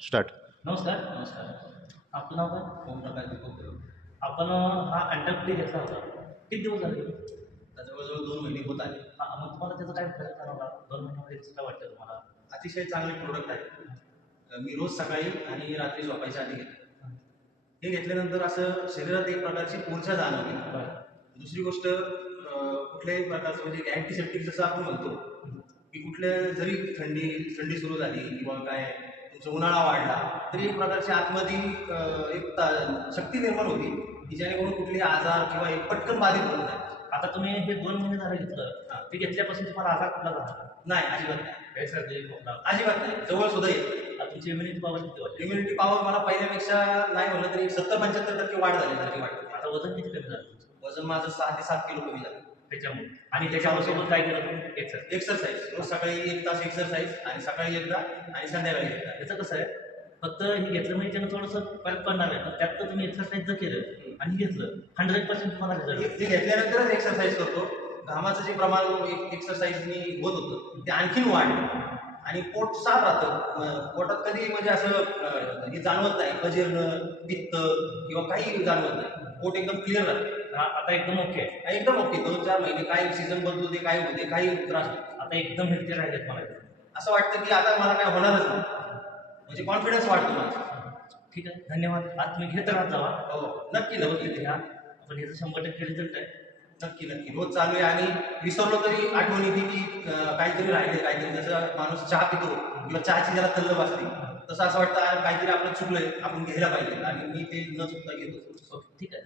Start. नमस्कार नमस्कार. आपलं नाव काय? ओमप्रकाश आपण हा अंडरप्ले घेतला होता. किती दिवस झाले? आता जवळजवळ दोन महिने होत आले. हा, मग तुम्हाला त्याचा काय फरक जाणवला? दोन महिन्यामध्ये कसं काय वाटतं तुम्हाला? अतिशय चांगले प्रोडक्ट आहे. मी रोज सकाळी आणि रात्री झोपायच्या आधी घेतो. हे. घेतल्यानंतर असं शरीरात एक प्रकारची ऊर्जा जाणवली दुसरी गोष्ट कुठल्याही प्रकारचं म्हणजे अँटीसेप्टिक जसं आपण म्हणतो की कुठल्या जरी थंडी थंडी सुरू झाली किंवा काय तुमचा उन्हाळा वाढला तरी एक प्रकारची आतमध्ये एक शक्ती निर्माण होती की जेणेकरून कुठलेही आजार किंवा एक पटकन बाधित होत नाही आता तुम्ही हे दोन महिने झाले घेतलं. ते घेतल्यापासून तुम्हाला आजार कुठला झाला? नाही अजिबात नाही. सर्दी खोकला अजिबात नाही. जवळ सुद्धा येत तुमची इम्युनिटी पॉवर किती वाटते इम्युनिटी पॉवर मला पहिल्यापेक्षा नाही म्हणलं तरी सत्तर पंच्याहत्तर टक्के वाढ झाल्यासारखी वाटते आता वजन किती कमी झालं वजन माझं सहा ते सात किलो कमी झालं. त्याच्यामुळे. आणि त्याच्यावर सोबत काय केलं तुम्ही? एक्सरसाइज एक्सरसाइज रोज सकाळी एक तास एक्सरसाइज आणि सकाळी एकदा आणि संध्याकाळी एकदा. याचं कसं आहे? फक्त हे घेतलं म्हणजे त्यानं थोडंसं फरक पडणार आहे. पण त्यात तर तुम्ही एक्सरसाइज जर केलं आणि घेतलं हंड्रेड पर्सेंट तुम्हाला रिझल्ट ते घेतल्यानंतरच एक्सरसाइज करतो. घामाचं जे प्रमाण एक एक्सरसाइजनी होत होतं ते आणखीन वाढलं. आणि पोट साफ राहतं. पोटात कधी म्हणजे असं हे जाणवत नाही. बजिरणं पित्त किंवा काही जाणवत नाही. पोट एकदम क्लिअर राहतं. आता एकदम ओके आहे. एकदम ओके दोन चार महिने काही सीझन बदलू दे काही होते काही त्रास नाही आता एकदम हेल्थी राहिलेत मला असं वाटतं की आता मला काय होणारच नाही. म्हणजे कॉन्फिडन्स वाढतो माझा ठीक आहे धन्यवाद. आज तुम्ही घेत राहत जावा. हो नक्की नक्की. घ्या आपण याचं शंभर टक्के रिझल्ट आहे. नक्की नक्की. रोज चालू आहे आणि विसरलो तरी आठवण येते की अं, काहीतरी राहिले काहीतरी. जसं माणूस चहा पितो किंवा चहाची ज्याला तल्लप असते तसं असं वाटतं "अरे, काहीतरी आपलं चुकलंय आपण घ्यायला पाहिजे. आणि मी ते न चुकता घेतो. ओके ठीक आहे.